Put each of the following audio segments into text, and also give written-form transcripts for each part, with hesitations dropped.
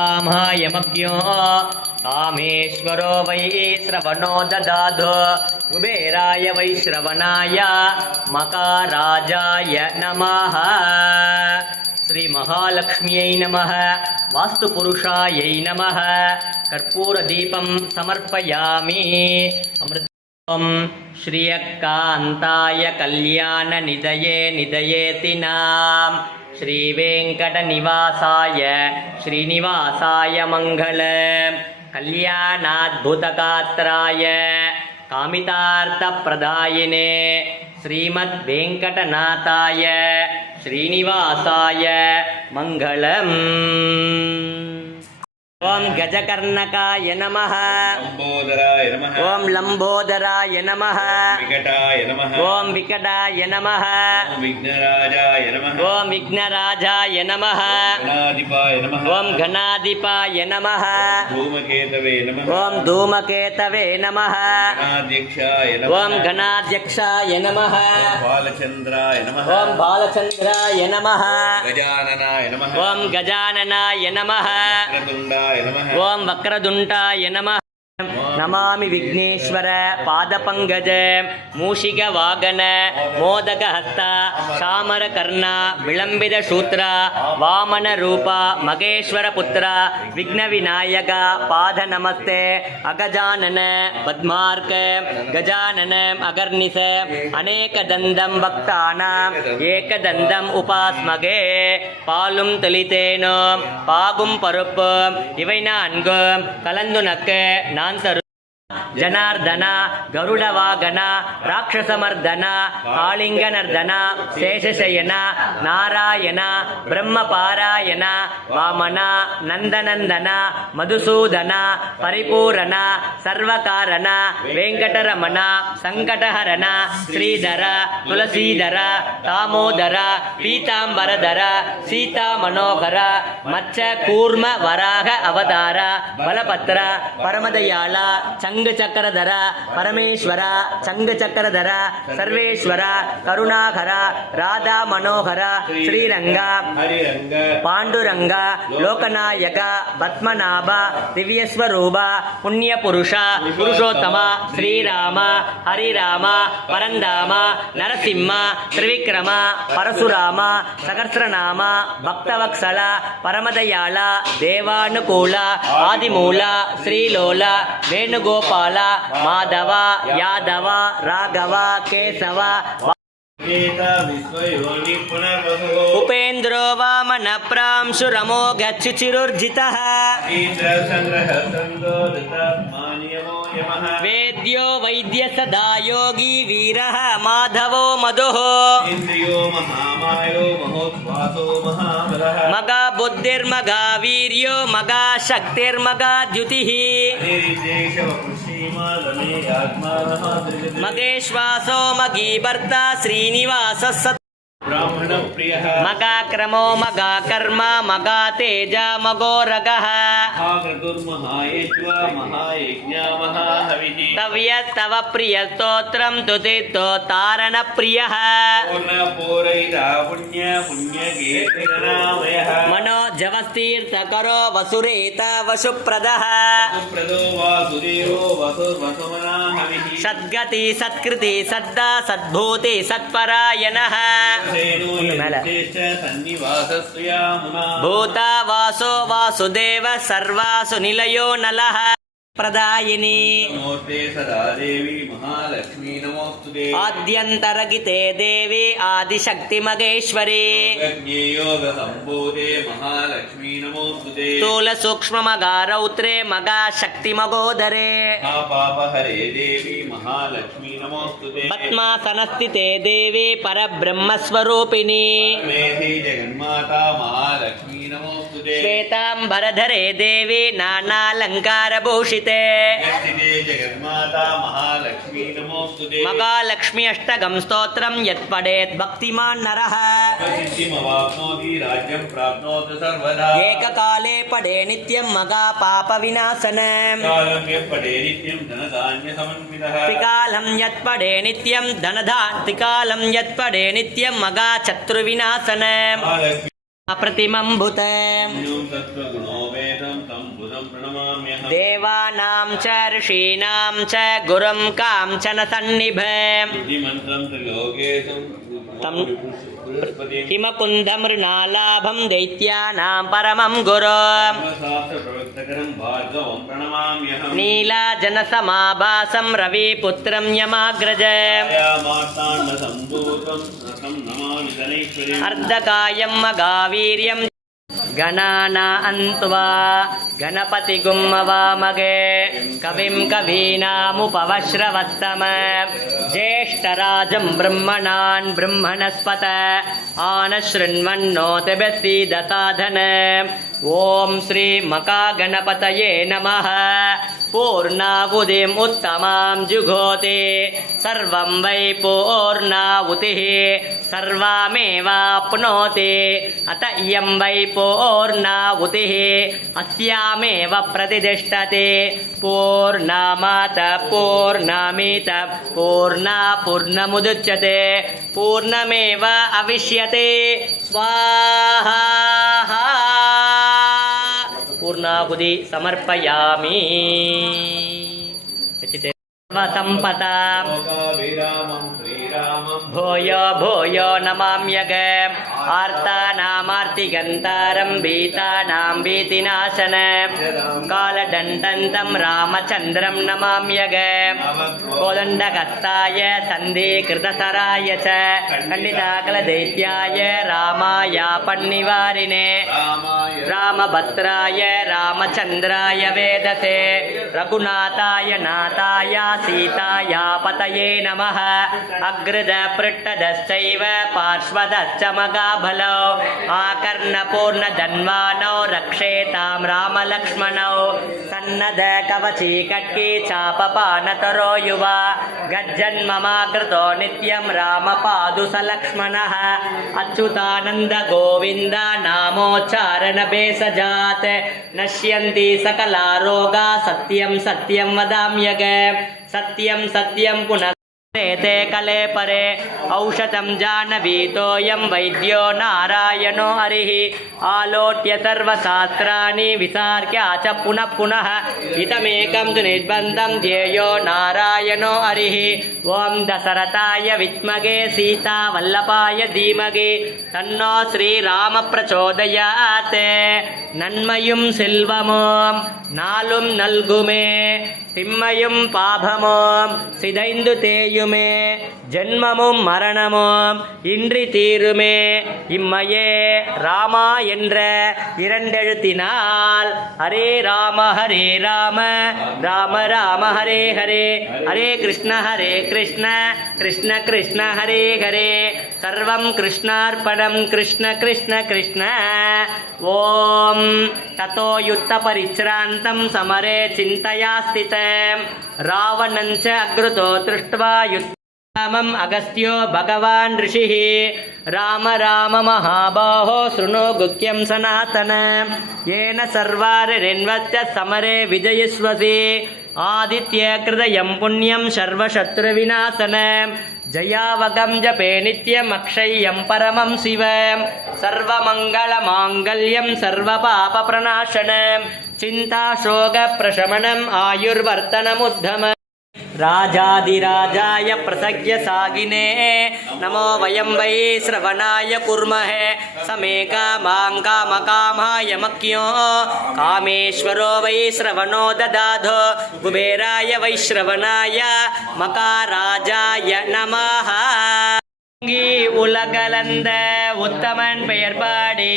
यमज्ञो कामेश्वरो वै श्रवणो ददाधो कुबेराय वै श्रवणाय मकाराजाय नमः। श्री महालक्ष्म्यै नमः। वास्तुपुरुषायै नमः। कर्पूरदीपं समर्पयामि। अमृतं श्रियकान्ताय कल्याणनिधये निधयेति नाम श्रीवेङ्कटनिवासाय श्रीनिवासाय मङ्गलम्। कल्याणाद्भुतगात्राय कामितार्थप्रदायिने श्रीमद्वेङ्कटनाथाय श्रीनिवासाय मङ्गलम्। ओम गजकर्णकाय नमः। ओम लंबोदराय नमः। ओम विकटाय नमः। ओम विघ्नराजाय नमः। ओम गणाधिपाय नमः। ओम धूमकेतवे नमः। ओम गणाध्यक्षाय नमः। ओम बालचंद्राय नमः। ओम गजाननाय नमः। ओम वक्रतुंडाय नमः। नमामि विघ्नेश्वर पादपंकज मूषिक वागन मोदक हस्त चामर कर्ण विलंबित शूत्र वामन रूप महेश्वर पुत्र विघ्न विनायक पाद नमस्ते अगजानन पद्मार्क गजानन अगर्निश अनेक दंदम भक्तानां एकदंदम उपास्मगे पालुम तलितेनो पागुम परुप्पु इवै नान्गु कलंदु नक्कु जनार्दन गरुड़ वागन राक्षसमर्दन कालिंगनर्दन शेषशयन नारायण ब्रह्मपारायण वामन नंदनंदन मधुसूदन परिपूरण सर्वकारण वेंकटरमण संकटहरण श्रीधर तुलसीधर दामोदर पीतांबरधर सीता मनोहर मत्स्य कूर्म वराह अवतार बलपत्र परमदयाल चंग चक्रधर परमेश्वर चंग चक्रधर सर्वेश्वर करुणाकर राधा मनोहर श्रीरंग पांडुरंग लोकनायक पद्मनाभ दिव्यस्वरूप पुण्यपुरुष पुरुषोत्तम श्रीराम हरिराम परंदाम नरसिंह त्रिविक्रम परशुराम सहस्रनाम भक्तवत्सल परमदयाल देवानुकूल आदिमूल श्रीलोल वेणुगोपाल माधव यादव राघव केशव उपेन्द्रो वामन प्रांशुरमो गच्छुचिरुर्जितः वेद्यो वैद्य सदा योगी वीरः माधवो मधुः मगा बुद्धिर्मगा वीर्यो मगा शक्तिर्मगा द्युतिः मगेश्वासो मगी भर्ता श्रीनिवास ब्राह्मण प्रिय मगा क्रमो मगा कर्म मगा तेज मगोरगः तव्यस्तव प्रिय स्तोत्रं तुतितो तारण प्रियः मनो जवस्तीर्थ करो वसुरेत वसुप्रदः सद्गति सत्कृति सद्दा सद्भूति सत्परायणः भूता वासो वासुदेव सर्वासु निलयो नलः प्रदायिनी आद्यंतरगिते देवी आदिशक्ति मगेश्वरी स्थूल सूक्ष्म मगा रौद्रे मगा शक्ति मगोदरे पद्मासनस्थिते देवी परब्रह्मस्वरूपिणी श्वेतांबरधरे देवी नानालंकारभूषिते महालक्ष्मी अष्टकं स्तोत्रं यत्पठेत् भक्तिमान् नरः एककाले पठे नित्यं मगा पाप विनाशनम् त्रिकालं यत्पठे नित्यं त्रिकालं यत्पठे नित्यं मगा शत्रुविनाशनम् अप्रतिमं भूतं देवानां च ऋषीणां च गुरुं काञ्चन सन्निभम् हिमकुन्दमृणालाभं दैत्यानां परमं गुरुं नीलाजनसमाभासं रविपुत्रं यमाग्रजम् अर्धकायं मगावीर्यं गणानान्त्वा गणपतिगुं मवामगे कविं कवीनामुपवश्रवस्तम ज्येष्ठराजं ब्रह्मणान् ब्रह्मणस्पत आनशृण्वन्नोतिभिस्सीदसाधन ॐ श्री मकागणपतये नमः पूर्णाहुतिम् उत्तमां जुघोति सर्वं वै पूर्णाहुतिः सर्वमेवाप्नोति अत इयं वै पूर्णाहुतिः अस्यामेव प्रतिष्ठते पूर्णमात पूर्णमित पूर्णमुदच्यते पूर्णमेव अविष्यते स्वाहा पूर्णाहुति समर्पयामि सर्वसम्पदां भूयो भूयो नमाम्यगम् आर्तानामार्तिगन्तारं भीतानां भीतिनाशनं कालदण्डन्तं रामचन्द्रं नमाम्यगम् कोदण्डहस्ताय सन्धिकृतसराय च खण्डिताकलदैत्याय रामाय पन्निवारिणे रामभद्राय रामचन्द्राय वेदसे रघुनाथाय नाथाय सीताय पतये नमः अग्रद पृष्ठदश्चैव पार्श्वदश्च मगाभलौ आकर्णपूर्णधन्वानौ रक्षेतां रामलक्ष्मणौ सन्नद कवची कट्की चापपानतरो युवा गज्जन्ममाकृतो नित्यं रामपादुसलक्ष्मणः अच्युतानन्द गोविन्द नामोच्चारण भेषजात् नश्यन्ति सकला रोगा सत्यं सत्यं वदाम्यगम् सत्यं सत्यं पुनः ते कले परे औषधं जानवीतोऽयं वैद्यो नारायणो हरिः आलोट्य सर्वशास्त्राणि विसार्क्य च पुनः पुनः इदमेकं तु निर्बन्धं ध्येयो नारायणो हरिः ॐ दशरथाय विद्महे सीतावल्लभाय धीमहि तन्नो श्रीराम प्रचोदयात् नन्मयुं செல்வமும் நாளும் நல்குமே திம்மையும் பாபமும் சிதைந்து தேயுமே ஜென்மமும் மரணமும் இன்றி தீருமே இம்மையே ராமா என்ற இரண்டெழுத்தினால் ஹரே ராம ராம ராம ஹரே ஹரே ஹரே கிருஷ்ண கிருஷ்ண கிருஷ்ண ஹரே ஹரே சர்வம் கிருஷ்ணார்ப்பணம் கிருஷ்ண கிருஷ்ண கிருஷ்ண ஓம் ததோ யுத்த பரிச்ராந்தம் சமரே சிந்தயா ஸ்திதம் रावणं च अग्रुतो दृष्ट्वा युद्धमम् अगस्त्यो भगवान् ऋषिः राम राम महाबाहो शृणु गुह्यं सनातनं येन सर्वारिन्वच्च समरे विजयिष्वसि आदित्य कृतयं पुण्यं सर्वशत्रुविनाशनं जयावगं जपे नित्यम् अक्षय्यं परमं शिवं सर्वमङ्गलमाङ्गल्यं सर्वपापप्रणाशनं चिन्ताशोकप्रशमनम् आयुर्वर्धनमुद्धमम् राजाधिराजाय प्रसज्ञ सागिने नमो वयं वै श्रवणाय कुर्महे समे कामां कामकामाय मक्यो कामेश्वरो वै श्रवणो ददाधो कुबेराय वै श्रवणाय मकाराजाय नमः உலகளந்த உத்தமன் பெயர் பாடி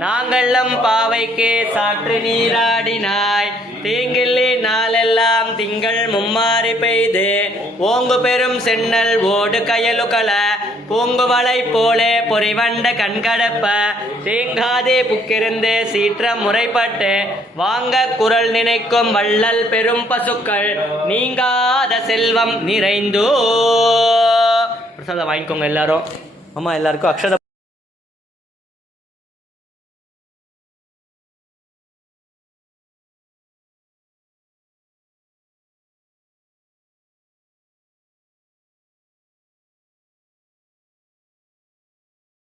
நாங்களும் பாவைக்கு சாற்று நீராடினாய் தீங்கில்லி நாளெல்லாம் திங்கள் மும்மாறி பெய்து ஓங்கு பெரும் சென்னல் ஓடு கயலுகள பூங்குவளை போலே பொறிவண்ட கண்கடப்ப தேங்காதே புக்கிருந்து சீற்றம் முறைப்பட்டு வாங்க குரல் நினைக்கும் வள்ளல் பெரும் பசுக்கள் நீங்காத செல்வம் நிறைந்தோ பிரசாதம் வாங்கிக்கோங்க எல்லாரும். அம்மா எல்லாருக்கும் அக்ஷத